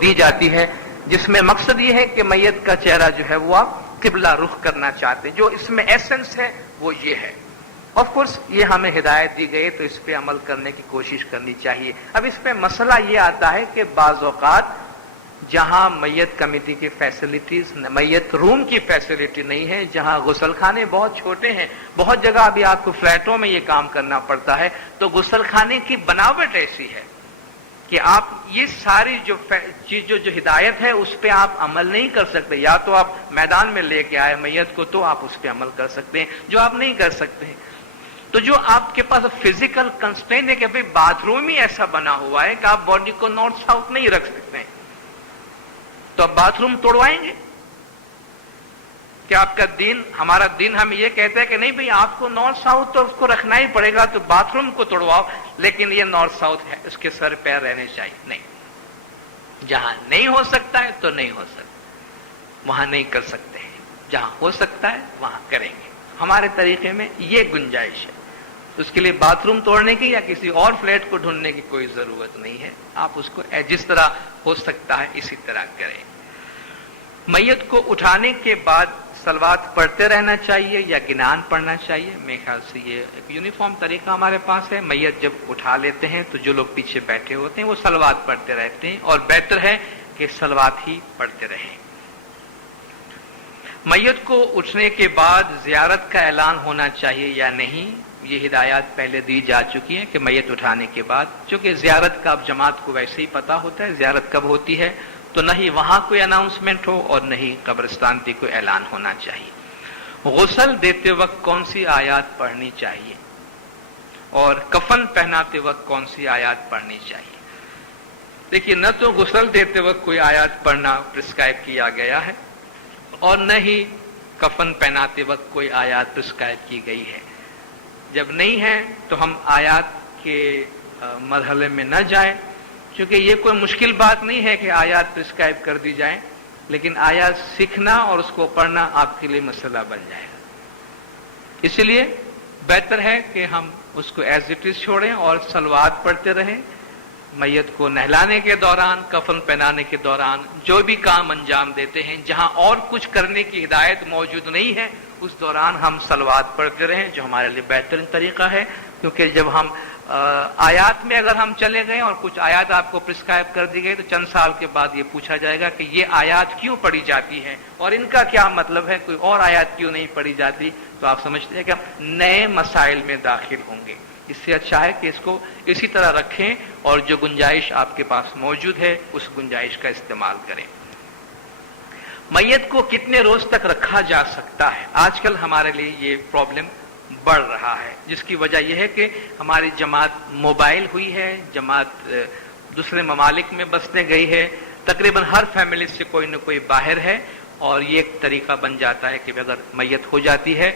دی جاتی ہے جس میں مقصد یہ ہے کہ میت کا چہرہ جو ہے وہ آپ قبلہ رخ کرنا چاہتے ہیں. جو اس میں ایسنس ہے وہ یہ ہے. آف کورس یہ ہمیں ہدایت دی گئی تو اس پہ عمل کرنے کی کوشش کرنی چاہیے. اب اس پہ مسئلہ یہ آتا ہے کہ بعض اوقات جہاں میت کمیٹی کی فیسلٹیز، میت روم کی فیسلٹی نہیں ہے، جہاں غسل خانے بہت چھوٹے ہیں، بہت جگہ ابھی آپ کو فلیٹوں میں یہ کام کرنا پڑتا ہے، تو غسل خانے کی بناوٹ ایسی ہے کہ آپ یہ ساری جو ہدایت ہے اس پہ آپ عمل نہیں کر سکتے. یا تو آپ میدان میں لے کے آئے میت کو تو آپ اس پہ عمل کر سکتے ہیں، جو آپ نہیں کر سکتے ہیں. تو جو آپ کے پاس فزیکل کنسٹرین ہے کہ بھئی باتھ روم ہی ایسا بنا ہوا ہے کہ آپ باڈی کو نارتھ ساؤتھ نہیں رکھ سکتے ہیں، تو آپ باتھ روم توڑوائیں گے کہ آپ کا دین، ہمارا دین ہمیں یہ کہتا ہے کہ نہیں بھئی آپ کو نارتھ ساؤتھ تو اس کو رکھنا ہی پڑے گا، تو باتھ روم کو توڑواؤ، لیکن یہ نارتھ ساؤتھ ہے، اس کے سر پیر رہنے چاہیے. نہیں، جہاں نہیں ہو سکتا ہے تو نہیں ہو سکتا، وہاں نہیں کر سکتے ہیں. جہاں ہو سکتا ہے وہاں کریں گے. ہمارے طریقے میں یہ گنجائش ہے. اس کے لیے باتھ روم توڑنے کی یا کسی اور فلیٹ کو ڈھونڈنے کی کوئی ضرورت نہیں ہے. آپ اس کو جس طرح ہو سکتا ہے اسی طرح کریں. میت کو اٹھانے کے بعد صلوات پڑھتے رہنا چاہیے یا گنان پڑھنا چاہیے؟ میرے خیال سے یہ ایک یونیفارم طریقہ ہمارے پاس ہے. میت جب اٹھا لیتے ہیں تو جو لوگ پیچھے بیٹھے ہوتے ہیں وہ صلوات پڑھتے رہتے ہیں، اور بہتر ہے کہ صلوات ہی پڑھتے رہیں. میت کو اٹھنے کے بعد زیارت کا اعلان ہونا چاہیے یا نہیں؟ یہ ہدایات پہلے دی جا چکی ہیں کہ میت اٹھانے کے بعد، چونکہ زیارت کا اب جماعت کو ویسے ہی پتا ہوتا ہے زیارت کب ہوتی ہے، تو نہ ہی وہاں کوئی اناؤنسمنٹ ہو اور نہ ہی قبرستان پہ کوئی اعلان ہونا چاہیے. غسل دیتے وقت کون سی آیات پڑھنی چاہیے اور کفن پہناتے وقت کون سی آیات پڑھنی چاہیے؟ دیکھیے، نہ تو غسل دیتے وقت کوئی آیات پڑھنا پرسکرائب کیا گیا ہے اور نہ ہی کفن پہناتے وقت کوئی آیات پرسکرائب کی گئی ہے. جب نہیں ہے تو ہم آیات کے مرحلے میں نہ جائیں، کیونکہ یہ کوئی مشکل بات نہیں ہے کہ آیات پرسکرائب کر دی جائیں، لیکن آیات سیکھنا اور اس کو پڑھنا آپ کے لیے مسئلہ بن جائے گا. اس لیے بہتر ہے کہ ہم اس کو ایز اٹ از چھوڑیں اور صلوات پڑھتے رہیں. میت کو نہلانے کے دوران، کفن پہنانے کے دوران، جو بھی کام انجام دیتے ہیں جہاں اور کچھ کرنے کی ہدایت موجود نہیں ہے اس دوران ہم صلوات پڑھتے رہیں، جو ہمارے لیے بہترین طریقہ ہے. کیونکہ جب ہم آیات میں اگر ہم چلے گئے اور کچھ آیات آپ کو پرسکرائب کر دی گئی تو چند سال کے بعد یہ پوچھا جائے گا کہ یہ آیات کیوں پڑھی جاتی ہیں اور ان کا کیا مطلب ہے، کوئی اور آیات کیوں نہیں پڑھی جاتی، تو آپ سمجھتے ہیں کہ ہم نئے مسائل میں داخل ہوں گے. اس سے اچھا ہے کہ اس کو اسی طرح رکھیں اور جو گنجائش آپ کے پاس موجود ہے اس گنجائش کا استعمال کریں. میت کو کتنے روز تک رکھا جا سکتا ہے؟ آج کل ہمارے لیے یہ پرابلم بڑھ رہا ہے، جس کی وجہ یہ ہے کہ ہماری جماعت موبائل ہوئی ہے، جماعت دوسرے ممالک میں بسنے گئی ہے، تقریباً ہر فیملی سے کوئی نہ کوئی باہر ہے، اور یہ ایک طریقہ بن جاتا ہے کہ اگر میت ہو جاتی ہے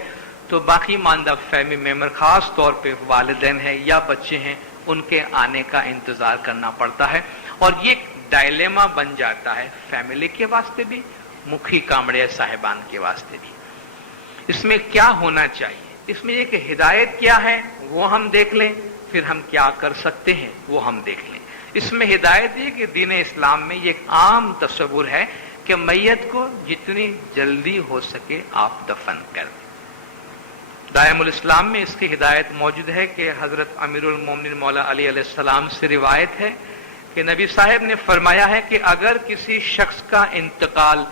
تو باقی ماندہ فیملی ممبر، خاص طور پہ والدین ہیں یا بچے ہیں، ان کے آنے کا انتظار کرنا پڑتا ہے، اور یہ ایک ڈائلیما بن جاتا ہے فیملی کے واسطے بھی، مکھی کامڑے صاحبان کے واسطے بھی. اس میں کیا ہونا چاہیے؟ اس میں یہ کہ ہدایت کیا ہے وہ ہم دیکھ لیں، پھر ہم کیا کر سکتے ہیں وہ ہم دیکھ لیں. اس میں ہدایت یہ کہ دین اسلام میں یہ ایک عام تصور ہے کہ میت کو جتنی جلدی ہو سکے آپ دفن کر دیں. دائم الاسلام میں اس کی ہدایت موجود ہے کہ حضرت امیر المومنین مولا علی علیہ السلام سے روایت ہے کہ نبی صاحب نے فرمایا ہے کہ اگر کسی شخص کا انتقال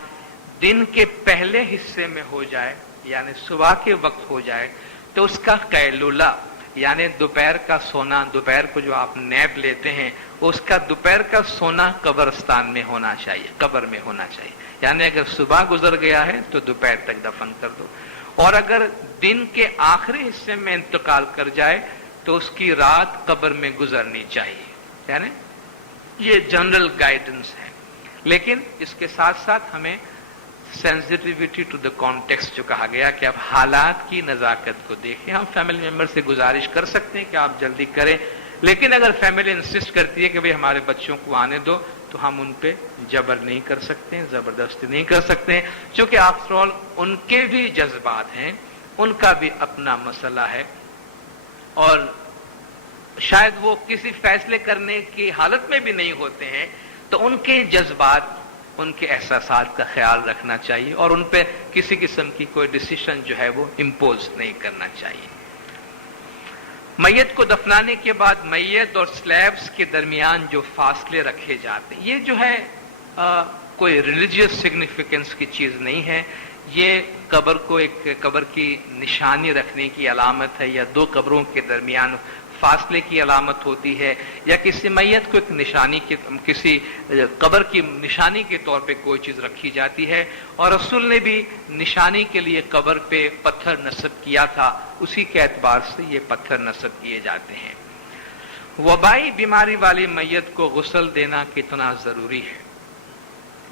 دن کے پہلے حصے میں ہو جائے، یعنی صبح کے وقت ہو جائے، تو اس کا قیلولہ یعنی دوپہر کا سونا، دوپہر کو جو آپ نیپ لیتے ہیں، اس کا دوپہر کا سونا قبرستان میں ہونا چاہیے، قبر میں ہونا چاہیے. یعنی اگر صبح گزر گیا ہے تو دوپہر تک دفن کر دو، اور اگر دن کے آخری حصے میں انتقال کر جائے تو اس کی رات قبر میں گزرنی چاہیے. یعنی یہ جنرل گائیڈنس ہے، لیکن اس کے ساتھ ساتھ ہمیں سینسٹیوٹی ٹو دا کانٹیکسٹ جو کہا گیا کہ اب حالات کی نزاکت کو دیکھیں. ہم فیملی ممبر سے گزارش کر سکتے ہیں کہ آپ جلدی کریں، لیکن اگر فیملی انسسٹ کرتی ہے کہ بھئی ہمارے بچوں کو آنے دو، تو ہم ان پہ جبر نہیں کر سکتے ہیں، زبردستی نہیں کر سکتے ہیں، چونکہ آفٹر آل ان کے بھی جذبات ہیں، ان کا بھی اپنا مسئلہ ہے، اور شاید وہ کسی فیصلے کرنے کی حالت میں بھی نہیں ہوتے ہیں. تو ان کے جذبات، ان کے احساسات کا خیال رکھنا چاہیے اور ان پہ کسی قسم کی کوئی ڈیسیشن جو ہے وہ امپوز نہیں کرنا چاہیے۔ میت کو دفنانے کے بعد میت اور سلیبس کے درمیان جو فاصلے رکھے جاتے ہیں، یہ جو ہے کوئی ریلیجیس سگنیفیکنس کی چیز نہیں ہے، یہ قبر کو ایک قبر کی نشانی رکھنے کی علامت ہے، یا دو قبروں کے درمیان فاصلے کی علامت ہوتی ہے، یا کسی میت کو ایک نشانی کی، کسی قبر کی نشانی کے طور پہ کوئی چیز رکھی جاتی ہے۔ اور رسول نے بھی نشانی کے لیے قبر پہ پتھر نصب کیا تھا، اسی کے اعتبار سے یہ پتھر نصب کیے جاتے ہیں۔ وبائی بیماری والی میت کو غسل دینا کتنا ضروری ہے؟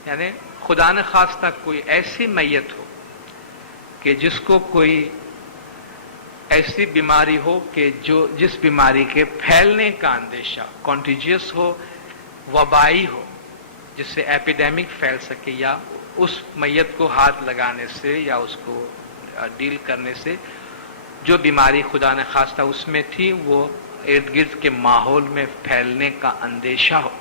یعنی خدا نہ خواستہ کوئی ایسی میت ہو کہ جس کو کوئی ایسی بیماری ہو کہ جس بیماری کے پھیلنے کا اندیشہ کانٹیجیس ہو، وبائی ہو، جس سے ایپیڈیمک پھیل سکے، یا اس میت کو ہاتھ لگانے سے یا اس کو ڈیل کرنے سے جو بیماری خدا نہ خواستہ اس میں تھی وہ ارد گرد کے ماحول میں پھیلنے کا اندیشہ ہو،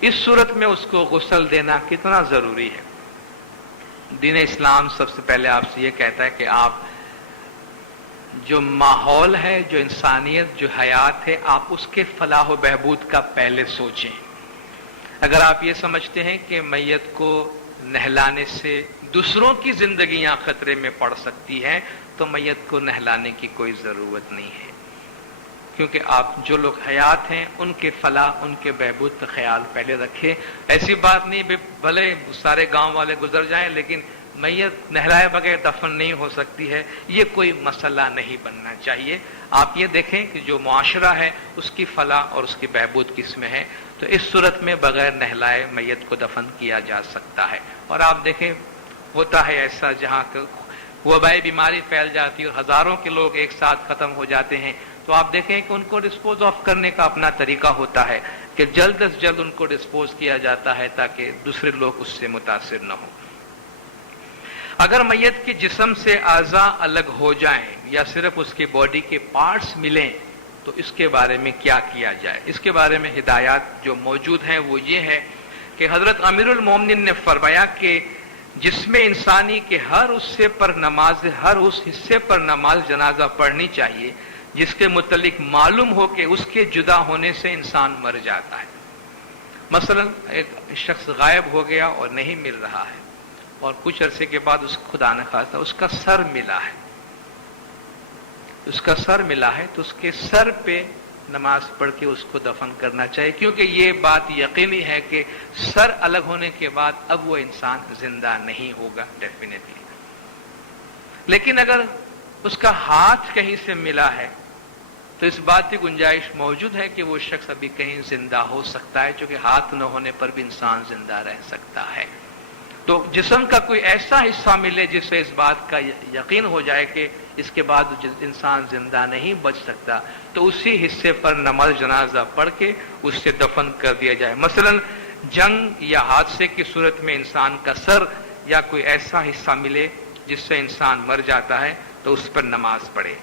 اس صورت میں اس کو غسل دینا کتنا ضروری ہے؟ دین اسلام سب سے پہلے آپ سے یہ کہتا ہے کہ آپ جو ماحول ہے، جو انسانیت، جو حیات ہے، آپ اس کے فلاح و بہبود کا پہلے سوچیں۔ اگر آپ یہ سمجھتے ہیں کہ میت کو نہلانے سے دوسروں کی زندگیاں خطرے میں پڑ سکتی ہیں تو میت کو نہلانے کی کوئی ضرورت نہیں ہے، کیونکہ آپ جو لوگ حیات ہیں ان کے فلاح، ان کے بہبود کا خیال پہلے رکھیں۔ ایسی بات نہیں بھلے سارے گاؤں والے گزر جائیں لیکن میت نہلائے بغیر دفن نہیں ہو سکتی ہے، یہ کوئی مسئلہ نہیں بننا چاہیے۔ آپ یہ دیکھیں کہ جو معاشرہ ہے اس کی فلاح اور اس کی بہبود کس میں ہے، تو اس صورت میں بغیر نہلائے میت کو دفن کیا جا سکتا ہے۔ اور آپ دیکھیں ہوتا ہے ایسا جہاں وبائی بیماری پھیل جاتی ہے اور ہزاروں کے لوگ ایک ساتھ ختم ہو جاتے ہیں، تو آپ دیکھیں کہ ان کو ڈسپوز آف کرنے کا اپنا طریقہ ہوتا ہے کہ جلد از جلد ان کو ڈسپوز کیا جاتا ہے تاکہ دوسرے لوگ اس سے متاثر نہ ہوں۔ اگر میت کے جسم سے اعضاء الگ ہو جائیں یا صرف اس کی باڈی کے پارٹس ملیں تو اس کے بارے میں کیا کیا جائے؟ اس کے بارے میں ہدایات جو موجود ہیں وہ یہ ہے کہ حضرت امیر المومنین نے فرمایا کہ جسم انسانی کے ہر حصے پر نماز جنازہ پڑھنی چاہیے جس کے متعلق معلوم ہو کہ اس کے جدا ہونے سے انسان مر جاتا ہے۔ مثلا ایک شخص غائب ہو گیا اور نہیں مل رہا ہے، اور کچھ عرصے کے بعد اس خدا نہ خواستہ اس کا سر ملا ہے، تو اس کے سر پہ نماز پڑھ کے اس کو دفن کرنا چاہیے، کیونکہ یہ بات یقینی ہے کہ سر الگ ہونے کے بعد اب وہ انسان زندہ نہیں ہوگا ڈیفینیٹلی۔ لیکن اگر اس کا ہاتھ کہیں سے ملا ہے تو اس بات کی گنجائش موجود ہے کہ وہ شخص ابھی کہیں زندہ ہو سکتا ہے، چونکہ ہاتھ نہ ہونے پر بھی انسان زندہ رہ سکتا ہے۔ تو جسم کا کوئی ایسا حصہ ملے جس سے اس بات کا یقین ہو جائے کہ اس کے بعد انسان زندہ نہیں بچ سکتا، تو اسی حصے پر نماز جنازہ پڑھ کے اس سے دفن کر دیا جائے۔ مثلا جنگ یا حادثے کی صورت میں انسان کا سر یا کوئی ایسا حصہ ملے جس سے انسان مر جاتا ہے تو اس پر نماز پڑھے۔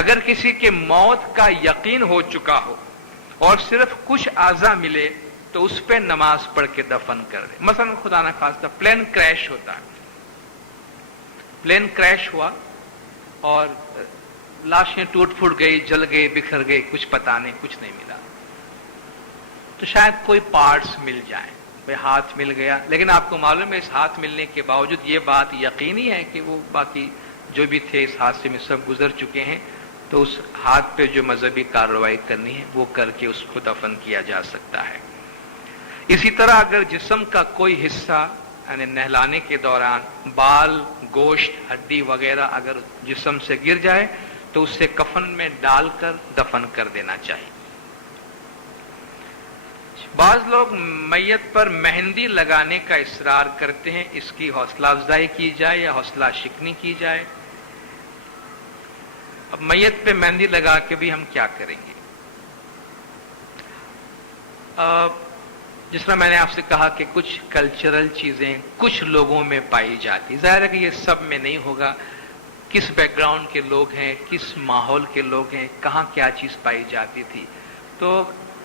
اگر کسی کے موت کا یقین ہو چکا ہو اور صرف کچھ اعضاء ملے تو اس پہ نماز پڑھ کے دفن کر دے۔ مثلا خدا نہ خواستہ پلین کریش ہوتا ہے، پلین کریش ہوا اور لاشیں ٹوٹ پھوٹ گئی، جل گئی، بکھر گئی، کچھ پتہ نہیں، کچھ نہیں ملا، تو شاید کوئی پارٹس مل جائیں، کوئی ہاتھ مل گیا، لیکن آپ کو معلوم ہے اس ہاتھ ملنے کے باوجود یہ بات یقینی ہے کہ وہ باقی جو بھی تھے اس حادثے میں سب گزر چکے ہیں، تو اس ہاتھ پہ جو مذہبی کارروائی کرنی ہے وہ کر کے اس کو دفن کیا جا سکتا ہے۔ اسی طرح اگر جسم کا کوئی حصہ یعنی نہلانے کے دوران بال، گوشت، ہڈی وغیرہ اگر جسم سے گر جائے تو اسے کفن میں ڈال کر دفن کر دینا چاہیے۔ بعض لوگ میت پر مہندی لگانے کا اصرار کرتے ہیں، اس کی حوصلہ افزائی کی جائے یا حوصلہ شکنی کی جائے۔ اب میت پہ مہندی لگا کے بھی ہم کیا کریں گے؟ جس طرح میں نے آپ سے کہا کہ کچھ کلچرل چیزیں کچھ لوگوں میں پائی جاتی، ظاہر ہے کہ یہ سب میں نہیں ہوگا، کس بیک گراؤنڈ کے لوگ ہیں، کس ماحول کے لوگ ہیں، کہاں کیا چیز پائی جاتی تھی۔ تو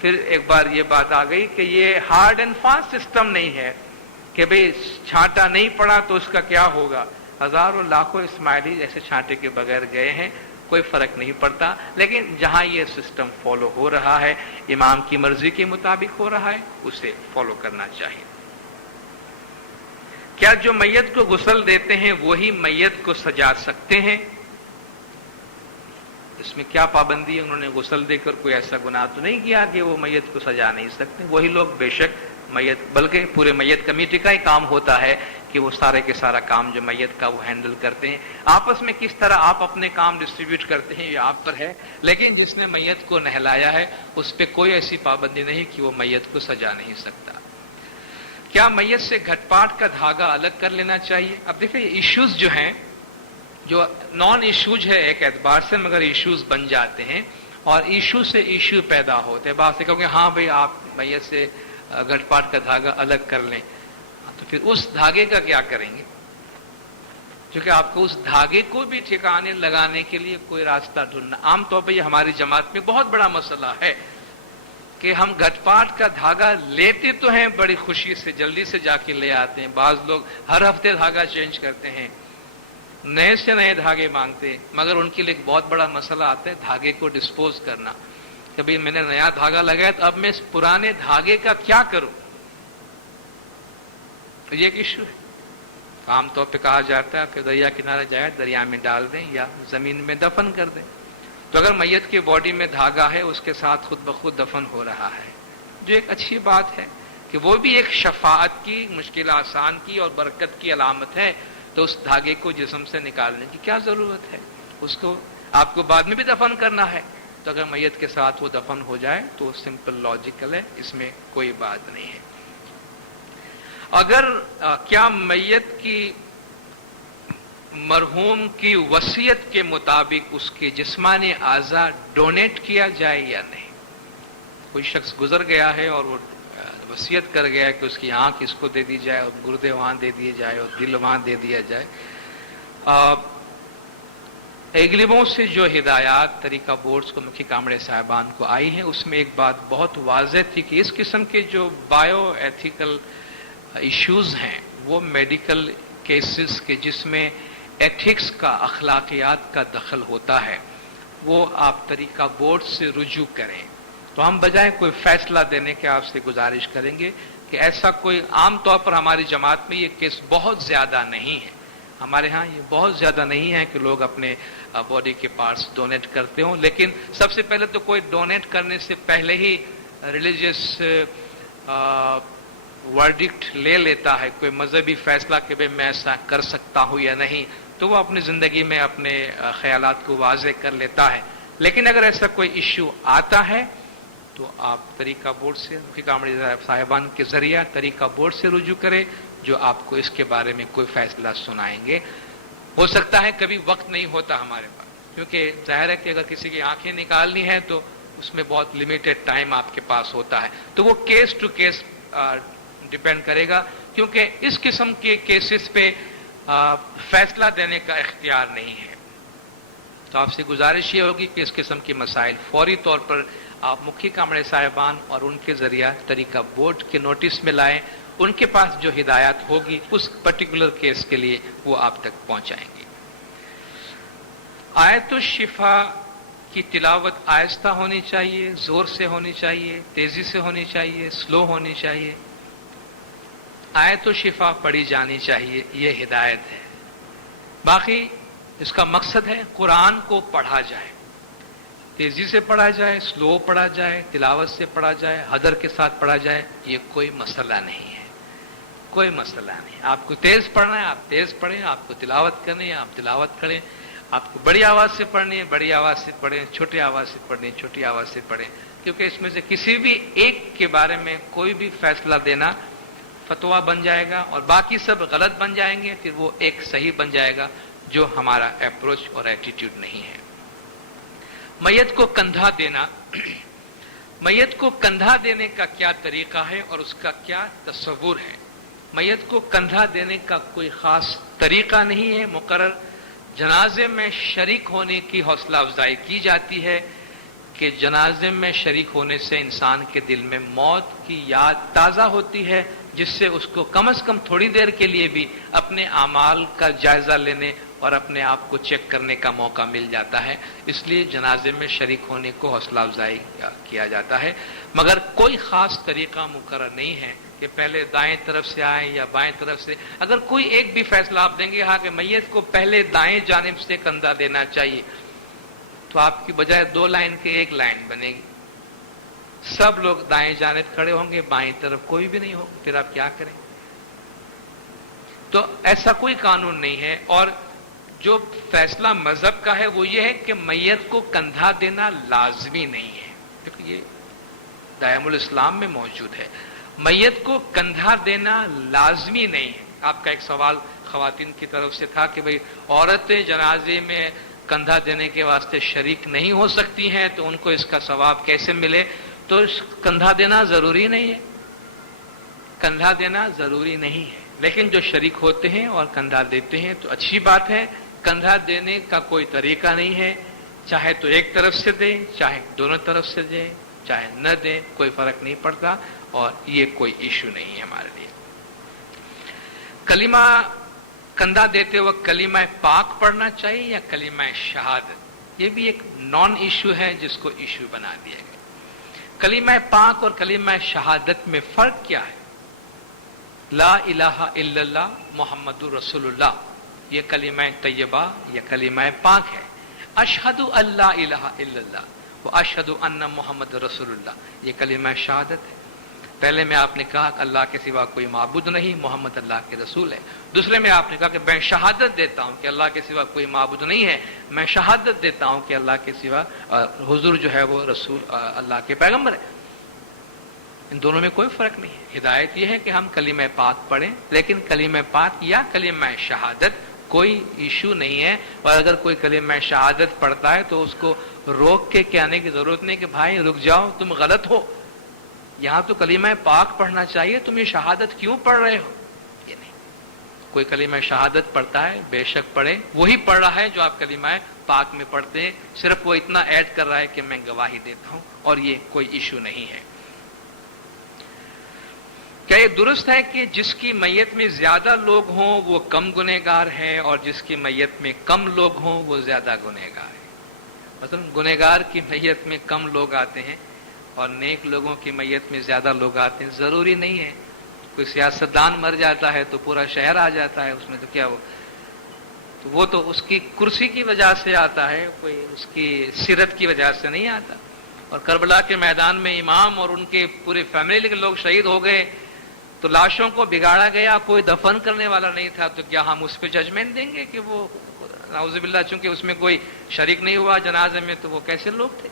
پھر ایک بار یہ بات آ گئی کہ یہ ہارڈ اینڈ فاسٹ سسٹم نہیں ہے کہ بھئی چھانٹا نہیں پڑا تو اس کا کیا ہوگا. ہزاروں لاکھوں اسماعیلی جیسے چھانٹے کے بغیر گئے ہیں، کوئی فرق نہیں پڑتا. لیکن جہاں یہ سسٹم فالو ہو رہا ہے، امام کی مرضی کے مطابق ہو رہا ہے، اسے فالو کرنا چاہیے. کیا جو میت کو غسل دیتے ہیں وہی میت کو سجا سکتے ہیں؟ اس میں کیا پابندی ہے؟ انہوں نے غسل دے کر کوئی ایسا گناہ تو نہیں کیا کہ وہ میت کو سجا نہیں سکتے. وہی لوگ بے شک میت، بلکہ پورے میت کمیٹی کا ہی کام ہوتا ہے کہ وہ سارے کے سارا کام جو میت کا وہ ہینڈل کرتے ہیں. آپس میں کس طرح آپ اپنے کام ڈسٹریبیوٹ کرتے ہیں یہ آپ پر ہے، لیکن جس نے میت کو نہلایا ہے اس پہ کوئی ایسی پابندی نہیں کہ وہ میت کو سجا نہیں سکتا. کیا میت سے گھٹ پاٹ کا دھاگا الگ کر لینا چاہیے؟ اب دیکھیں یہ ایشوز جو ہیں، جو نان ایشوز ہے ایک اعتبار سے، مگر ایشوز بن جاتے ہیں اور ایشو سے ایشو پیدا ہوتے ہیں. بات سے کہوں گے ہاں بھئی آپ میت سے گھٹ پاٹ کا دھاگا الگ کر لیں، تو پھر اس دھاگے کا کیا کریں گے؟ کیونکہ آپ کو اس دھاگے کو بھی ٹھکانے لگانے کے لیے کوئی راستہ ڈھونڈنا. عام طور پہ یہ ہماری جماعت میں بہت بڑا مسئلہ ہے کہ ہم گھٹ پاٹ کا دھاگا لیتے تو ہیں بڑی خوشی سے، جلدی سے جا کے لے آتے ہیں. بعض لوگ ہر ہفتے دھاگا چینج کرتے ہیں، نئے سے نئے دھاگے مانگتے ہیں، مگر ان کے لیے ایک بہت بڑا مسئلہ آتا ہے دھاگے کو ڈسپوز کرنا. کبھی میں نے نیا دھاگا لگایا تو اب میں اس پرانے دھاگے کا کیا کروں؟ یہ ایک ایشو ہے. عام طور پہ کہا جاتا ہے کہ دریا کنارے جائے دریا میں ڈال دیں یا زمین میں دفن کر دیں. تو اگر میت کے باڈی میں دھاگا ہے اس کے ساتھ خود بخود دفن ہو رہا ہے، جو ایک اچھی بات ہے کہ وہ بھی ایک شفاعت کی، مشکل آسان کی اور برکت کی علامت ہے. تو اس دھاگے کو جسم سے نکالنے کی کیا ضرورت ہے؟ اس کو آپ کو بعد میں بھی دفن کرنا ہے، تو اگر میت کے ساتھ وہ دفن ہو جائے تو سمپل لاجیکل ہے، اس میں کوئی بات نہیں ہے. اگر کیا میت کی مرحوم کی وصیت کے مطابق اس کے جسمانی اعضاء ڈونیٹ کیا جائے یا نہیں؟ کوئی شخص گزر گیا ہے اور وہ وصیت کر گیا کہ اس کی آنکھ اس کو دے دی جائے اور گردے وہاں دے دیے جائے اور دل وہاں دے دیا جائے. ایگلیبوں سے جو ہدایات طریقہ بورڈز کو مکھی کامڑے صاحبان کو آئی ہیں اس میں ایک بات بہت واضح تھی کہ اس قسم کے جو بایو ایتھیکل ایشوز ہیں وہ میڈیکل کیسز کے جس میں ایتھکس کا، اخلاقیات کا دخل ہوتا ہے، وہ آپ طریقہ بورڈ سے رجوع کریں. تو ہم بجائے کوئی فیصلہ دینے کے آپ سے گزارش کریں گے کہ ایسا کوئی، عام طور پر ہماری جماعت میں یہ کیس بہت زیادہ نہیں ہے، ہمارے ہاں یہ بہت زیادہ نہیں ہے کہ لوگ اپنے باڈی کے پارٹس ڈونیٹ کرتے ہوں. لیکن سب سے پہلے تو کوئی ڈونیٹ کرنے سے پہلے ہی ریلیجیس ورڈکٹ لے لیتا ہے، کوئی مذہبی فیصلہ کہ بھئی میں ایسا کر سکتا ہوں یا نہیں، تو وہ اپنی زندگی میں اپنے خیالات کو واضح کر لیتا ہے. لیکن اگر ایسا کوئی ایشو آتا ہے تو آپ طریقہ بورڈ سے، مفتی کامڑی صاحبان کے ذریعہ طریقہ بورڈ سے رجوع کریں، جو آپ کو اس کے بارے میں کوئی فیصلہ سنائیں گے. ہو سکتا ہے کبھی وقت نہیں ہوتا ہمارے پاس، کیونکہ ظاہر ہے کہ اگر کسی کی آنکھیں نکالنی ہیں تو اس میں بہت لمیٹڈ ٹائم آپ کے پاس ہوتا ہے، تو وہ کیس ٹو کیس ڈیپینڈ کرے گا، کیونکہ اس قسم کے کیسز پہ فیصلہ دینے کا اختیار نہیں ہے. تو آپ سے گزارش یہ ہوگی کہ اس قسم کے مسائل فوری طور پر آپ مکھی کامڑے صاحبان اور ان کے ذریعہ طریقہ بورڈ کے نوٹس میں لائیں. ان کے پاس جو ہدایات ہوگی اس پرٹیکولر کیس کے لیے وہ آپ تک پہنچائیں گے. آیت الشفا کی تلاوت آہستہ ہونی چاہیے، زور سے ہونی چاہیے، تیزی سے ہونی چاہیے، سلو ہونی چاہیے. آیت الشفا پڑھی جانی چاہیے، یہ ہدایت ہے. باقی اس کا مقصد ہے قرآن کو پڑھا جائے، تیزی سے پڑھا جائے، سلو پڑھا جائے، تلاوت سے پڑھا جائے، حذر کے ساتھ پڑھا جائے، یہ کوئی مسئلہ نہیں ہے، کوئی مسئلہ نہیں. آپ کو تیز پڑھنا ہے آپ تیز پڑھیں، آپ کو تلاوت کرنی ہے آپ تلاوت کریں، آپ کو بڑی آواز سے پڑھنی ہے بڑی آواز سے پڑھیں، چھوٹی آواز سے پڑھنی ہے چھوٹی آواز سے پڑھیں. کیونکہ اس میں سے کسی بھی ایک کے بارے میں کوئی بھی فیصلہ دینا فتویٰ بن جائے گا اور باقی سب غلط بن جائیں گے، پھر وہ ایک صحیح بن جائے گا، جو ہمارا اپروچ اور ایٹیٹیوڈ نہیں ہے. میت کو کندھا دینا، میت کو کندھا دینے کا کیا طریقہ ہے اور اس کا کیا تصور ہے؟ میت کو کندھا دینے کا کوئی خاص طریقہ نہیں ہے مقرر. جنازے میں شریک ہونے کی حوصلہ افزائی کی جاتی ہے کہ جنازے میں شریک ہونے سے انسان کے دل میں موت کی یاد تازہ ہوتی ہے، جس سے اس کو کم از کم تھوڑی دیر کے لیے بھی اپنے اعمال کا جائزہ لینے اور اپنے آپ کو چیک کرنے کا موقع مل جاتا ہے۔ اس لیے جنازے میں شریک ہونے کو حوصلہ افزائی کیا جاتا ہے، مگر کوئی خاص طریقہ مقرر نہیں ہے کہ پہلے دائیں طرف سے آئیں یا بائیں طرف سے۔ اگر کوئی ایک بھی فیصلہ آپ دیں گے ہاں کہ میت کو پہلے دائیں جانب سے کندھا دینا چاہیے، تو آپ کی بجائے 2 لائن کے 1 لائن بنے گی، سب لوگ دائیں جانب کھڑے ہوں گے، بائیں طرف کوئی بھی نہیں ہوگا، پھر آپ کیا کریں؟ تو ایسا کوئی قانون نہیں ہے۔ اور جو فیصلہ مذہب کا ہے وہ یہ ہے کہ میت کو کندھا دینا لازمی نہیں ہے، کیونکہ یہ دائم الاسلام میں موجود ہے۔ میت کو کندھا دینا لازمی نہیں ہے۔ آپ کا ایک سوال خواتین کی طرف سے تھا کہ بھئی عورتیں جنازے میں کندھا دینے کے واسطے شریک نہیں ہو سکتی ہیں تو ان کو اس کا ثواب کیسے ملے؟ تو کندھا دینا ضروری نہیں ہے، کندھا دینا ضروری نہیں ہے، لیکن جو شریک ہوتے ہیں اور کندھا دیتے ہیں تو اچھی بات ہے۔ کندھا دینے کا کوئی طریقہ نہیں ہے، چاہے تو ایک طرف سے دیں، چاہے دونوں طرف سے دیں، چاہے نہ دیں، کوئی فرق نہیں پڑتا، اور یہ کوئی ایشو نہیں ہے ہمارے لیے۔ کلمہ کندھا دیتے وقت کلمہ پاک پڑھنا چاہیے یا کلمہ شہادت، یہ بھی ایک نان ایشو ہے جس کو ایشو بنا دیا گیا۔ کلمہ پاک اور کلمہ شہادت میں فرق کیا ہے؟ لا الہ الا اللہ محمد رسول اللہ، یہ کلمہ طیبہ یا کلمہ پاک ہے۔ اشہد ان لا الہ الا اللہ و اشہد ان محمد رسول اللہ، یہ کلمہ شہادت ہے۔ پہلے میں آپ نے کہا کہ اللہ کے سوا کوئی معبود نہیں، محمد اللہ کے رسول ہے۔ دوسرے میں آپ نے کہا کہ میں شہادت دیتا ہوں کہ اللہ کے سوا کوئی معبود نہیں ہے، میں شہادت دیتا ہوں کہ اللہ کے سوا حضور جو ہے وہ رسول اللہ کے پیغمبر ہے۔ ان دونوں میں کوئی فرق نہیں ہے۔ ہدایت یہ ہے کہ ہم کلمہ پاک پڑھیں، لیکن کلمہ پاک یا کلمہ شہادت کوئی ایشو نہیں ہے۔ اور اگر کوئی کلمہ شہادت پڑھتا ہے تو اس کو روک کے کہنے کی ضرورت نہیں کہ بھائی رک جاؤ تم غلط ہو، یہاں تو کلمہ پاک پڑھنا چاہیے، تم یہ شہادت کیوں پڑھ رہے ہو؟ یہ نہیں، کوئی کلمہ شہادت پڑھتا ہے بے شک پڑھے، وہی پڑھ رہا ہے جو آپ کلمہ پاک میں پڑھتے ہیں، صرف وہ اتنا ایڈ کر رہا ہے کہ میں گواہی دیتا ہوں، اور یہ کوئی ایشو نہیں ہے۔ کیا یہ درست ہے کہ جس کی میت میں زیادہ لوگ ہوں وہ کم گنہگار ہے اور جس کی میت میں کم لوگ ہوں وہ زیادہ گنہگار ہے؟ مثلا گنہگار کی میت میں کم لوگ آتے ہیں اور نیک لوگوں کی میت میں زیادہ لوگ آتے ہیں، ضروری نہیں ہے۔ کوئی سیاستدان مر جاتا ہے تو پورا شہر آ جاتا ہے، اس میں تو کیا ہو، تو وہ تو اس کی کرسی کی وجہ سے آتا ہے، کوئی اس کی سیرت کی وجہ سے نہیں آتا۔ اور کربلا کے میدان میں امام اور ان کے پورے فیملی کے لوگ شہید ہو گئے تو لاشوں کو بگاڑا گیا، کوئی دفن کرنے والا نہیں تھا، تو کیا ہم اس پہ ججمنٹ دیں گے کہ وہ نعوذ باللہ، چونکہ اس میں کوئی شریک نہیں ہوا جنازے میں تو وہ کیسے لوگ تھے؟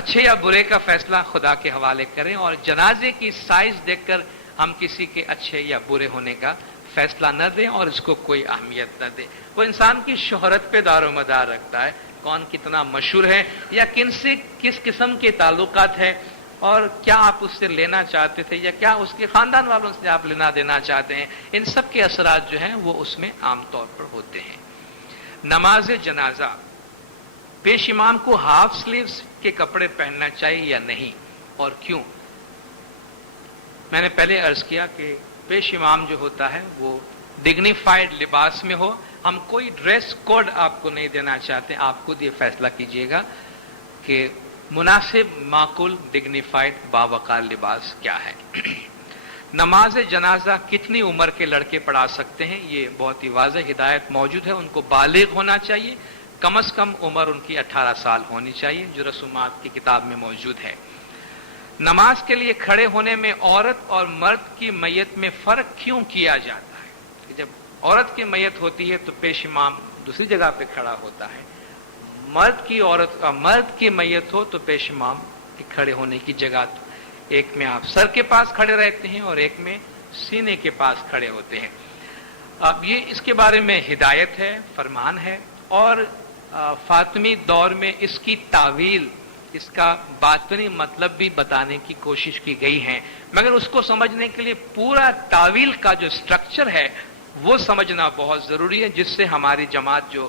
اچھے یا برے کا فیصلہ خدا کے حوالے کریں، اور جنازے کی سائز دیکھ کر ہم کسی کے اچھے یا برے ہونے کا فیصلہ نہ دیں اور اس کو کوئی اہمیت نہ دیں۔ وہ انسان کی شہرت پہ دار و مدار رکھتا ہے، کون کتنا مشہور ہے یا کن سے کس قسم کے تعلقات ہے، اور کیا آپ اس سے لینا چاہتے تھے یا کیا اس کے خاندان والوں سے آپ لینا دینا چاہتے ہیں، ان سب کے اثرات جو ہیں وہ اس میں عام طور پر ہوتے ہیں۔ نماز جنازہ، پیش امام کو ہاف سلیوز کے کپڑے پہننا چاہیے یا نہیں، اور کیوں؟ میں نے پہلے عرض کیا کہ پیش امام جو ہوتا ہے وہ ڈگنیفائڈ لباس میں ہو۔ ہم کوئی ڈریس کوڈ آپ کو نہیں دینا چاہتے، آپ خود یہ فیصلہ کیجئے گا کہ مناسب، معقول، ڈگنیفائڈ، باوقار لباس کیا ہے۔ نماز جنازہ کتنی عمر کے لڑکے پڑھا سکتے ہیں؟ یہ بہت ہی واضح ہدایت موجود ہے، ان کو بالغ ہونا چاہیے، کم از کم عمر ان کی 18 سال ہونی چاہیے، جو رسومات کی کتاب میں موجود ہے۔ نماز کے لیے کھڑے ہونے میں عورت اور مرد کی میت میں فرق کیوں کیا جاتا ہے؟ کہ جب عورت کی میت ہوتی ہے تو پیش امام دوسری جگہ پہ کھڑا ہوتا ہے، مرد کی میت ہو تو پیش امام کے کھڑے ہونے کی جگہ تو ایک میں آپ سر کے پاس کھڑے رہتے ہیں اور ایک میں سینے کے پاس کھڑے ہوتے ہیں۔ اب یہ اس کے بارے میں ہدایت ہے، فرمان ہے، اور فاطمی دور میں اس کی تعویل، اس کا باطنی مطلب بھی بتانے کی کوشش کی گئی ہے، مگر اس کو سمجھنے کے لیے پورا تعویل کا جو سٹرکچر ہے وہ سمجھنا بہت ضروری ہے، جس سے ہماری جماعت جو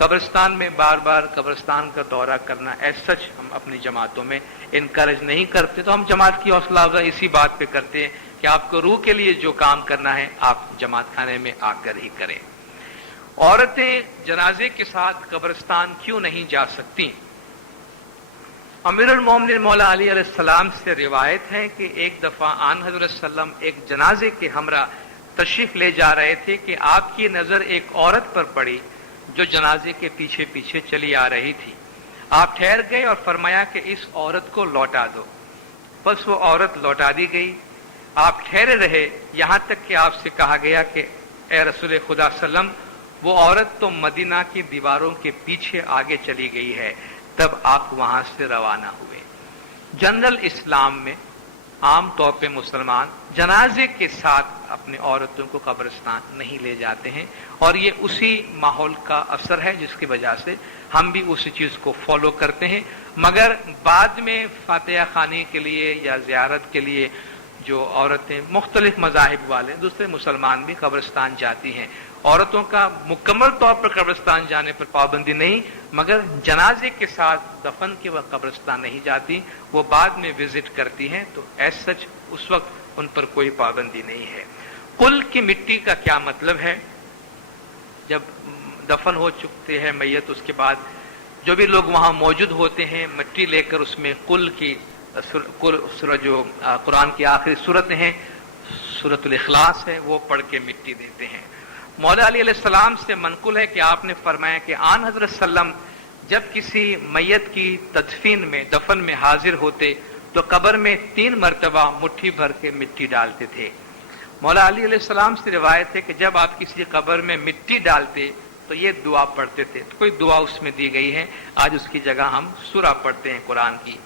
قبرستان میں بار بار قبرستان کا دورہ کرنا ایز سچ ہم اپنی جماعتوں میں انکریج نہیں کرتے، تو ہم جماعت کی حوصلہ افزائی اسی بات پہ کرتے ہیں کہ آپ کو روح کے لیے جو کام کرنا ہے آپ جماعت خانے میں آ کر ہی کریں۔ عورتیں جنازے کے ساتھ قبرستان کیوں نہیں جا سکتی؟ امیر المومنین مولا علی علیہ السلام سے روایت ہے کہ ایک دفعہ آن حضرت صلی اللہ علیہ وسلم ایک جنازے کے ہمراہ تشریف لے جا رہے تھے کہ آپ کی نظر ایک عورت پر پڑی جو جنازے کے پیچھے پیچھے چلی آ رہی تھی۔ آپ ٹھہر گئے اور فرمایا کہ اس عورت کو لوٹا دو، بس وہ عورت لوٹا دی گئی۔ آپ ٹھہرے رہے یہاں تک کہ آپ سے کہا گیا کہ اے رسول خدا صلی اللہ علیہ وسلم، وہ عورت تو مدینہ کی دیواروں کے پیچھے آگے چلی گئی ہے، تب آپ وہاں سے روانہ ہوئے۔ جنرل اسلام میں عام طور پہ مسلمان جنازے کے ساتھ اپنے عورتوں کو قبرستان نہیں لے جاتے ہیں، اور یہ اسی ماحول کا اثر ہے جس کی وجہ سے ہم بھی اسی چیز کو فالو کرتے ہیں۔ مگر بعد میں فاتحہ خوانی کے لیے یا زیارت کے لیے جو عورتیں مختلف مذاہب والے دوسرے مسلمان بھی قبرستان جاتی ہیں، عورتوں کا مکمل طور پر قبرستان جانے پر پابندی نہیں، مگر جنازے کے ساتھ دفن کے وقت قبرستان نہیں جاتی، وہ بعد میں وزٹ کرتی ہیں، تو ایز سچ اس وقت ان پر کوئی پابندی نہیں ہے۔ کل کی مٹی کا کیا مطلب ہے؟ جب دفن ہو چکتے ہیں میت، اس کے بعد جو بھی لوگ وہاں موجود ہوتے ہیں مٹی لے کر اس میں کل کی سورہ جو قرآن کی آخری سورتیں ہیں، سورۃ الاخلاص ہے، وہ پڑھ کے مٹی دیتے ہیں۔ مولا علی علیہ السلام سے منقول ہے کہ آپ نے فرمایا کہ آن حضرت صلی اللہ علیہ وسلم جب کسی میت کی تدفین میں دفن میں حاضر ہوتے تو قبر میں 3 مرتبہ مٹھی بھر کے مٹی ڈالتے تھے۔ مولا علی علیہ السلام سے روایت ہے کہ جب آپ کسی قبر میں مٹی ڈالتے تو یہ دعا پڑھتے تھے، تو کوئی دعا اس میں دی گئی ہے، آج اس کی جگہ ہم سورہ پڑھتے ہیں قرآن کی۔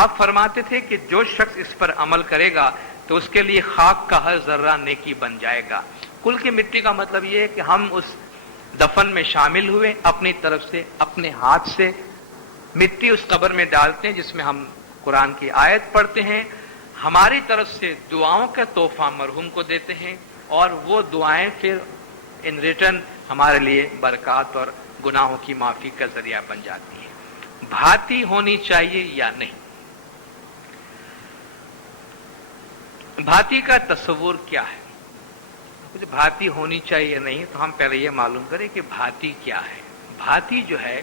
آپ فرماتے تھے کہ جو شخص اس پر عمل کرے گا تو اس کے لیے خاک کا ہر ذرہ نیکی بن جائے گا۔ کل کی مٹی کا مطلب یہ ہے کہ ہم اس دفن میں شامل ہوئے، اپنی طرف سے اپنے ہاتھ سے مٹی اس قبر میں ڈالتے ہیں جس میں ہم قرآن کی آیت پڑھتے ہیں، ہماری طرف سے دعاؤں کا تحفہ مرحوم کو دیتے ہیں، اور وہ دعائیں پھر ان ریٹرن ہمارے لیے برکات اور گناہوں کی معافی کا ذریعہ بن جاتی ہیں۔ بھاتی ہونی چاہیے یا نہیں؟ بھاتی کا تصور کیا ہے؟ کچھ بھاتی ہونی چاہیے یا نہیں، تو ہم پہلے یہ معلوم کریں کہ بھاتی کیا ہے۔ بھاتی جو ہے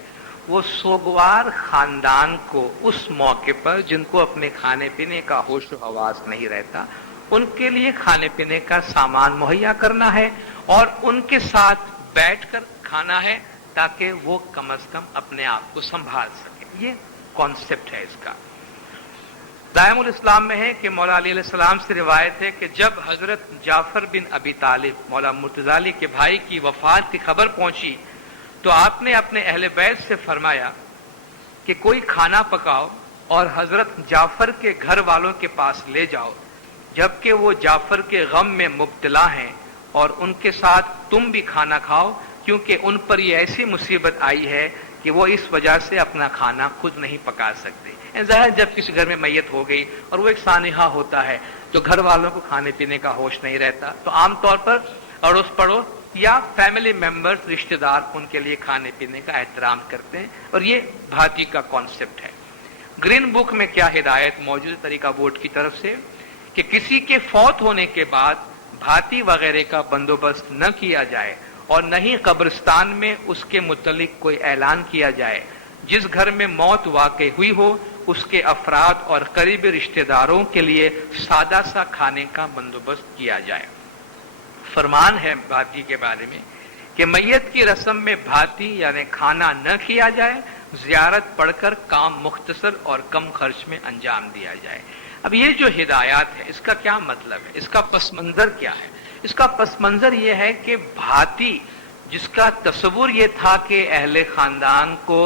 وہ سوگوار خاندان کو اس موقع پر جن کو اپنے کھانے پینے کا ہوش و حواس نہیں رہتا، ان کے لیے کھانے پینے کا سامان مہیا کرنا ہے اور ان کے ساتھ بیٹھ کر کھانا ہے تاکہ وہ کم از کم اپنے آپ کو سنبھال سکے۔ یہ کانسیپٹ ہے اس کا۔ دائم الاسلام میں ہے کہ مولا علی علیہ السلام سے روایت ہے کہ جب حضرت جعفر بن ابی طالب مولا مرتضی علی کے بھائی کی وفات کی خبر پہنچی تو آپ نے اپنے اہل بیت سے فرمایا کہ کوئی کھانا پکاؤ اور حضرت جعفر کے گھر والوں کے پاس لے جاؤ، جبکہ وہ جعفر کے غم میں مبتلا ہیں، اور ان کے ساتھ تم بھی کھانا کھاؤ، کیونکہ ان پر یہ ایسی مصیبت آئی ہے کہ وہ اس وجہ سے اپنا کھانا خود نہیں پکا سکتے۔ ظاہر جب کسی گھر میں میت ہو گئی اور وہ ایک سانحہ ہوتا ہے تو گھر والوں کو کھانے پینے کا ہوش نہیں رہتا، تو عام طور پر اڑوس پڑوس یا فیملی ممبرز رشتہ دار ان کے لیے کھانے پینے کا احترام کرتے ہیں، اور یہ بھاتی کا کانسیپٹ ہے۔ گرین بک میں کیا ہدایت موجود ہے طریقہ بورڈ کی طرف سے کہ کسی کے فوت ہونے کے بعد بھاتی وغیرہ کا بندوبست نہ کیا جائے اور نہ ہی قبرستان میں اس کے متعلق کوئی اعلان کیا جائے۔ جس گھر میں موت واقع ہوئی ہو اس کے افراد اور قریبی رشتہ داروں کے لیے سادہ سا کھانے کا بندوبست کیا جائے۔ فرمان ہے بھاتی کے بارے میں کہ میت کی رسم میں بھاتی یعنی کھانا نہ کیا جائے، زیارت پڑھ کر کام مختصر اور کم خرچ میں انجام دیا جائے۔ اب یہ جو ہدایات ہے اس کا کیا مطلب ہے، اس کا پس منظر کیا ہے؟ اس کا پس منظر یہ ہے کہ بھاتی جس کا تصور یہ تھا کہ اہل خاندان کو،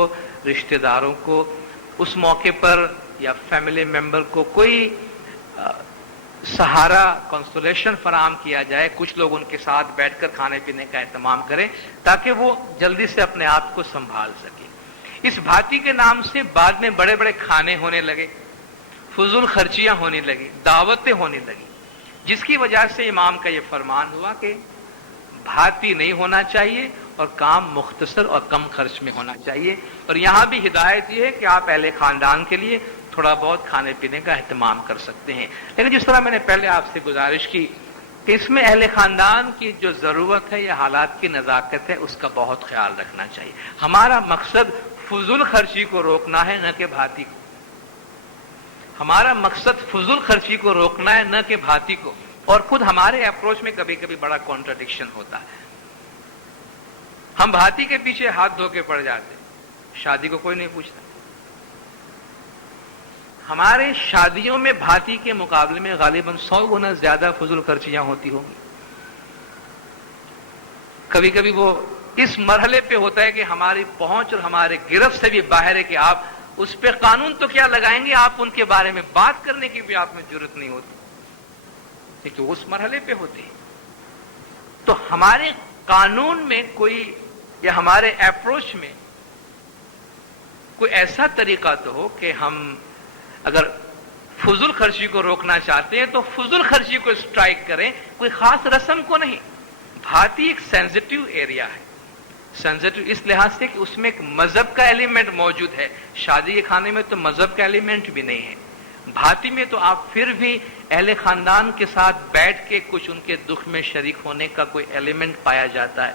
رشتہ داروں کو اس موقع پر یا فیملی ممبر کو کوئی سہارا کنسولیشن فراہم کیا جائے، کچھ لوگ ان کے ساتھ بیٹھ کر کھانے پینے کا اہتمام کریں تاکہ وہ جلدی سے اپنے آپ کو سنبھال سکے۔ اس بھاتی کے نام سے بعد میں بڑے بڑے کھانے ہونے لگے، فضول خرچیاں ہونے لگی، دعوتیں ہونے لگی، جس کی وجہ سے امام کا یہ فرمان ہوا کہ بھاتی نہیں ہونا چاہیے اور کام مختصر اور کم خرچ میں ہونا چاہیے. اور یہاں بھی ہدایت یہ ہے کہ آپ اہل خاندان کے لیے تھوڑا بہت کھانے پینے کا اہتمام کر سکتے ہیں. لیکن جس طرح میں نے پہلے آپ سے گزارش کی کہ اس میں اہل خاندان کی جو ضرورت ہے یا حالات کی نزاکت ہے اس کا بہت خیال رکھنا چاہیے. ہمارا مقصد فضول خرچی کو روکنا ہے نہ کہ بھاتی کو. ہمارا مقصد فضول خرچی کو روکنا ہے نہ کہ بھاتی کو. اور خود ہمارے اپروچ میں کبھی کبھی بڑا کانٹرڈکشن ہوتا ہے. ہم بھاتی کے پیچھے ہاتھ دھو کے پڑ جاتے, شادی کو کوئی نہیں پوچھتا. ہمارے شادیوں میں بھاتی کے مقابلے میں غالباً 100 گنا زیادہ فضول خرچیاں ہوتی ہوں گی. کبھی کبھی وہ اس مرحلے پہ ہوتا ہے کہ ہماری پہنچ اور ہمارے گرفت سے بھی باہر ہے کہ آپ اس پہ قانون تو کیا لگائیں گے, آپ ان کے بارے میں بات کرنے کی بھی آپ میں جرت نہیں ہوتی, کیونکہ وہ اس مرحلے پہ ہوتے ہیں. تو ہمارے قانون میں کوئی یا ہمارے اپروچ میں کوئی ایسا طریقہ تو ہو کہ ہم اگر فضول خرچی کو روکنا چاہتے ہیں تو فضول خرچی کو اسٹرائک کریں, کوئی خاص رسم کو نہیں. بھاتی ایک سینسٹیو ایریا ہے. سینسٹیو اس لحاظ سے کہ اس میں ایک مذہب کا ایلیمنٹ موجود ہے. شادی کے کھانے میں تو مذہب کا ایلیمنٹ بھی نہیں ہے. بھاتی میں تو آپ پھر بھی اہل خاندان کے ساتھ بیٹھ کے کچھ ان کے دکھ میں شریک ہونے کا کوئی ایلیمنٹ پایا جاتا ہے.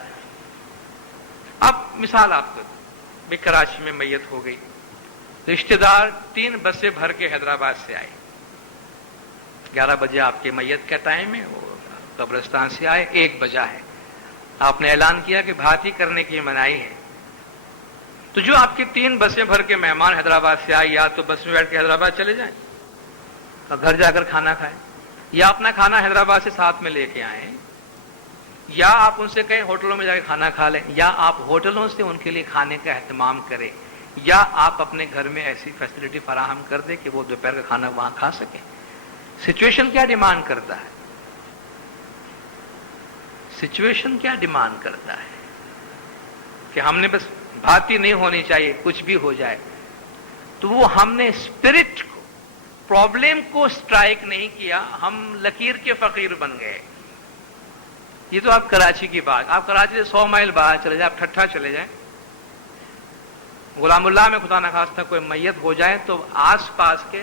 اب مثال آپ کو بھی, کراچی میں میت ہو گئی, رشتہ دار 3 بسیں بھر کے حیدرآباد سے آئے. 11 بجے آپ کے میت کا ٹائم ہے, وہ قبرستان سے آئے, 1 بجا ہے. آپ نے اعلان کیا کہ بھاتی کرنے کی منائی ہے. تو جو آپ کی 3 بسیں بھر کے مہمان حیدرآباد سے آئے, یا تو بس میں بیٹھ کے حیدرآباد چلے جائیں اور گھر جا کر کھانا کھائیں, یا اپنا کھانا حیدرآباد سے ساتھ میں لے کے آئیں, یا آپ ان سے کہیں ہوٹلوں میں جا کے کھانا کھا لیں, یا آپ ہوٹلوں سے ان کے لیے کھانے کا اہتمام کریں, یا آپ اپنے گھر میں ایسی فیسلٹی فراہم کر دیں کہ وہ دوپہر کا کھانا وہاں کھا سکیں. سچویشن کیا ڈیمانڈ کرتا ہے؟ سچویشن کیا ڈیمانڈ کرتا ہے کہ ہم نے بس بھاتی نہیں ہونی چاہیے, کچھ بھی ہو جائے. تو وہ ہم نے اسپرٹ کو, پرابلم کو اسٹرائک نہیں کیا, ہم لکیر کے فقیر بن گئے. یہ تو آپ کراچی کی بات, آپ کراچی سے 100 مائل باہر چلے جائیں, آپ ٹھٹھا چلے جائیں, غلام اللہ میں خدا نخواستہ کوئی میت ہو جائے تو آس پاس کے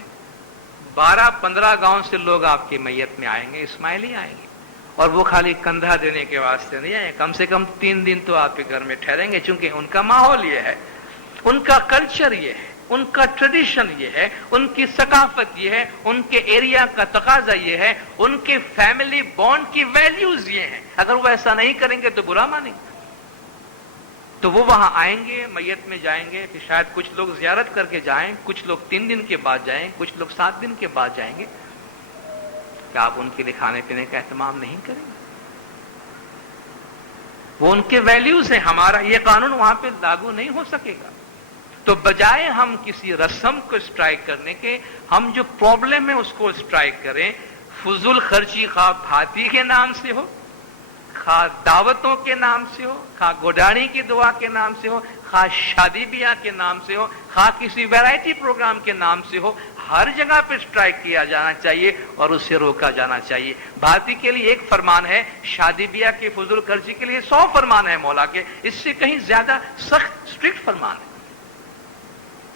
12-15 گاؤں سے لوگ آپ کی میت میں آئیں گے, اسماعیلی آئیں گے. اور وہ خالی کندھا دینے کے واسطے نہیں آئے, کم سے کم 3 دن تو آپ کے گھر میں ٹھہریں گے, چونکہ ان کا ماحول یہ ہے, ان کا کلچر یہ ہے, ان کا ٹریڈیشن یہ ہے, ان کی ثقافت یہ ہے, ان کے ایریا کا تقاضا یہ ہے, ان کے فیملی بانڈ کی ویلیوز یہ ہیں. اگر وہ ایسا نہیں کریں گے تو برا مانیں گے. تو وہ وہاں آئیں گے, میت میں جائیں گے, پھر شاید کچھ لوگ زیارت کر کے جائیں, کچھ لوگ 3 دن کے بعد جائیں, کچھ لوگ 7 دن کے بعد جائیں گے. کہ آپ ان کے لیے کھانے پینے کا اہتمام نہیں کریں گے؟ وہ ان کے ویلیوز ہیں, ہمارا یہ قانون وہاں پہ لاگو نہیں ہو سکے گا. تو بجائے ہم کسی رسم کو اسٹرائک کرنے کے, ہم جو پرابلم ہے اس کو اسٹرائک کریں. فضول خرچی خواہ بھاتی کے نام سے ہو, خواہ دعوتوں کے نام سے ہو, خواہ گوڈانی کی دعا کے نام سے ہو, خواہ شادی بیاہ کے نام سے ہو, خواہ کسی ویرائٹی پروگرام کے نام سے ہو, ہر جگہ پہ اسٹرائک کیا جانا چاہیے اور اس سے روکا جانا چاہیے. بھاتی کے لیے 1 فرمان ہے, شادی بیاہ کی فضول خرچی کے لیے 100 فرمان ہے مولا کے, اس سے کہیں زیادہ سخت اسٹرکٹ فرمان ہے.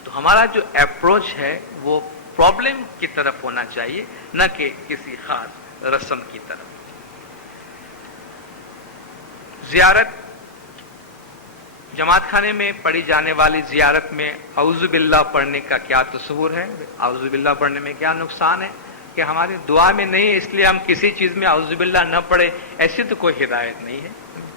تو ہمارا جو اپروچ ہے وہ پرابلم کی طرف ہونا چاہیے, نہ کہ کسی خاص رسم کی طرف. زیارت, جماعت خانے میں پڑھی جانے والی زیارت میں اعوذ باللہ پڑھنے کا کیا تصور ہے؟ اعوذ باللہ پڑھنے میں کیا نقصان ہے کہ ہماری دعا میں نہیں ہے اس لیے ہم کسی چیز میں اعوذ باللہ نہ پڑھیں, ایسی تو کوئی ہدایت نہیں ہے.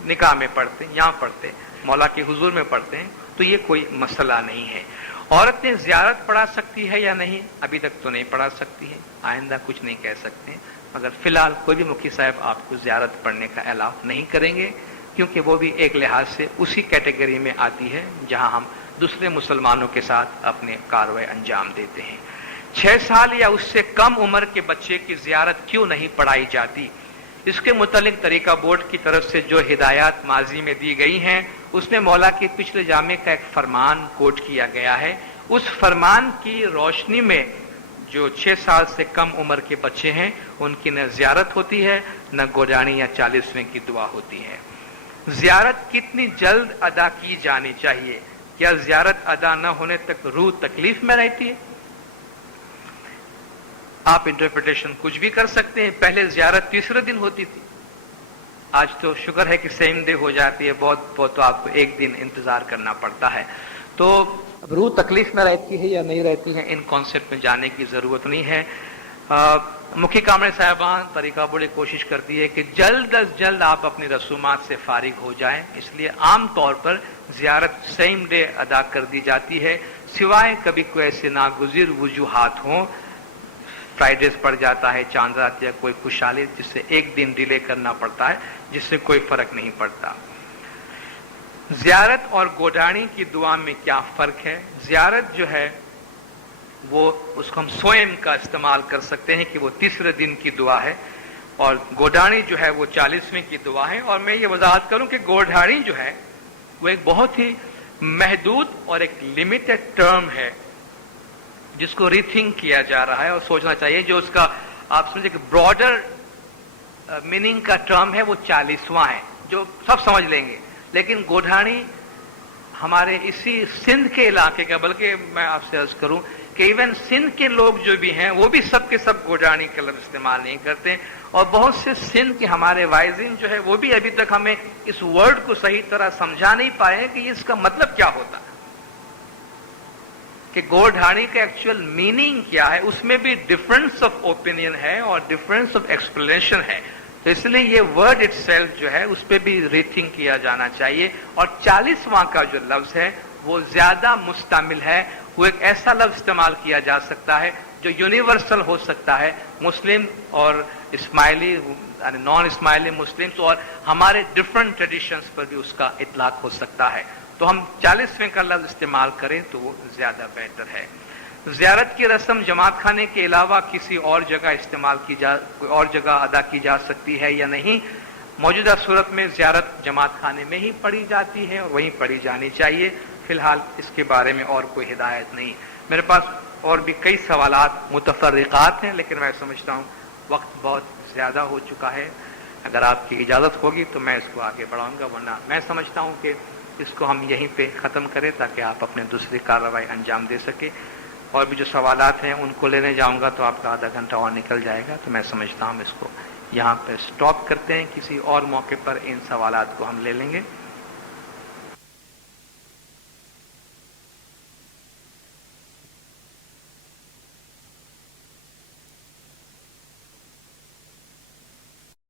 نکاح میں پڑھتے ہیں, یہاں پڑھتے ہیں, مولا کے حضور میں پڑھتے ہیں, تو یہ کوئی مسئلہ نہیں ہے. عورتیں زیارت پڑھا سکتی ہے یا نہیں؟ ابھی تک تو نہیں پڑھا سکتی ہے, آئندہ کچھ نہیں کہہ سکتے ہیں, مگر فی الحال کوئی بھی مفتی صاحب آپ کو زیارت پڑھنے کا الاؤ نہیں کریں گے, کیونکہ وہ بھی ایک لحاظ سے اسی کیٹیگری میں آتی ہے جہاں ہم دوسرے مسلمانوں کے ساتھ اپنے کارروائی انجام دیتے ہیں. 6 سال یا اس سے کم عمر کے بچے کی زیارت کیوں نہیں پڑھائی جاتی؟ اس کے متعلق طریقہ بورڈ کی طرف سے جو ہدایات ماضی میں دی گئی ہیں اس میں مولا کے پچھلے جامع کا ایک فرمان کوٹ کیا گیا ہے. اس فرمان کی روشنی میں جو 6 سال سے کم عمر کے بچے ہیں ان کی نہ زیارت ہوتی ہے, نہ گوڈانی یا 40ویں کی دعا ہوتی ہے. زیارت کتنی جلد ادا کی جانی چاہیے؟ کیا زیارت ادا نہ ہونے تک روح تکلیف میں رہتی ہے؟ آپ انٹرپریٹیشن کچھ بھی کر سکتے ہیں. پہلے زیارت تیسرے دن ہوتی تھی، آج تو شکر ہے کہ سیم ڈے ہو جاتی ہے. بہت تو آپ کو ایک دن انتظار کرنا پڑتا ہے. تو روح تکلیف میں رہتی ہے یا نہیں رہتی ہے، ان کانسیپٹ میں جانے کی ضرورت نہیں ہے. مکھی کامڑے صاحبان طریقہ بڑی کوشش کرتی ہے کہ جلد از جلد آپ اپنی رسومات سے فارغ ہو جائیں، اس لیے عام طور پر زیارت سیم ڈے ادا کر دی جاتی ہے، سوائے کبھی کوئی ایسے ناگزیر وجوہات ہوں، فرائیڈیز پڑ جاتا ہے، چاند رات یا کوئی خوشحالی، جس سے ایک دن ڈیلے کرنا پڑتا ہے، جس سے کوئی فرق نہیں پڑتا. زیارت اور گوڈانی کی دعا میں کیا فرق ہے؟ زیارت جو ہے وہ اس کو ہم سوئم کا استعمال کر سکتے ہیں کہ وہ تیسرے دن کی دعا ہے، اور گوڈانی جو ہے وہ 40ویں کی دعا ہے. اور میں یہ وضاحت کروں کہ گوڈانی جو ہے وہ ایک بہت ہی محدود اور ایک لمیٹڈ ٹرم ہے جس کو ری تھنک کیا جا رہا ہے اور سوچنا چاہیے. جو اس کا آپ سمجھے کہ براڈر میننگ کا ٹرم ہے وہ 40واں ہے، جو سب سمجھ لیں گے. لیکن گوڈھانی ہمارے اسی سندھ کے علاقے کا، بلکہ میں آپ سے عرض کروں کہ ایون سندھ کے لوگ جو بھی ہیں وہ بھی سب کے سب گوڈھانی کا لفظ استعمال نہیں کرتے. اور بہت سے سندھ کے ہمارے وائزین جو ہے وہ بھی ابھی تک ہمیں اس ورڈ کو صحیح طرح سمجھا نہیں پائے کہ اس کا مطلب کیا ہوتا ہے، کہ گوڈھانی کا ایکچوئل میننگ کیا ہے. اس میں بھی ڈفرنس آف اوپینین ہے اور ڈفرنس آف ایکسپلینیشن ہے. تو اس لیے یہ ورڈ اٹ سیلف جو ہے اس پہ بھی ری تھنک کیا جانا چاہیے. اور 40واں کا جو لفظ ہے وہ زیادہ مشتمل ہے، وہ ایک ایسا لفظ استعمال کیا جا سکتا ہے جو یونیورسل ہو سکتا ہے. مسلم اور اسماعیلی، یعنی نان اسماعیلی مسلمس اور ہمارے ڈفرنٹ ٹریڈیشنز پر بھی اس کا اطلاق ہو سکتا ہے. تو ہم 40ویں کا لفظ استعمال کریں تو وہ زیادہ بہتر ہے. زیارت کی رسم جماعت خانے کے علاوہ کسی اور جگہ کوئی اور جگہ ادا کی جا سکتی ہے یا نہیں؟ موجودہ صورت میں زیارت جماعت خانے میں ہی پڑھی جاتی ہے اور وہیں پڑھی جانی چاہیے. فی الحال اس کے بارے میں اور کوئی ہدایت نہیں. میرے پاس اور بھی کئی سوالات متفرقات ہیں، لیکن میں سمجھتا ہوں وقت بہت زیادہ ہو چکا ہے. اگر آپ کی اجازت ہوگی تو میں اس کو آگے بڑھاؤں گا، ورنہ میں سمجھتا ہوں کہ اس کو ہم یہیں پہ ختم کریں تاکہ آپ اپنے دوسری کارروائی انجام دے سکیں. اور بھی جو سوالات ہیں ان کو لینے جاؤں گا تو آپ کا آدھا گھنٹہ اور نکل جائے گا. تو میں سمجھتا ہوں اس کو یہاں پہ سٹاپ کرتے ہیں، کسی اور موقع پر ان سوالات کو ہم لے لیں گے.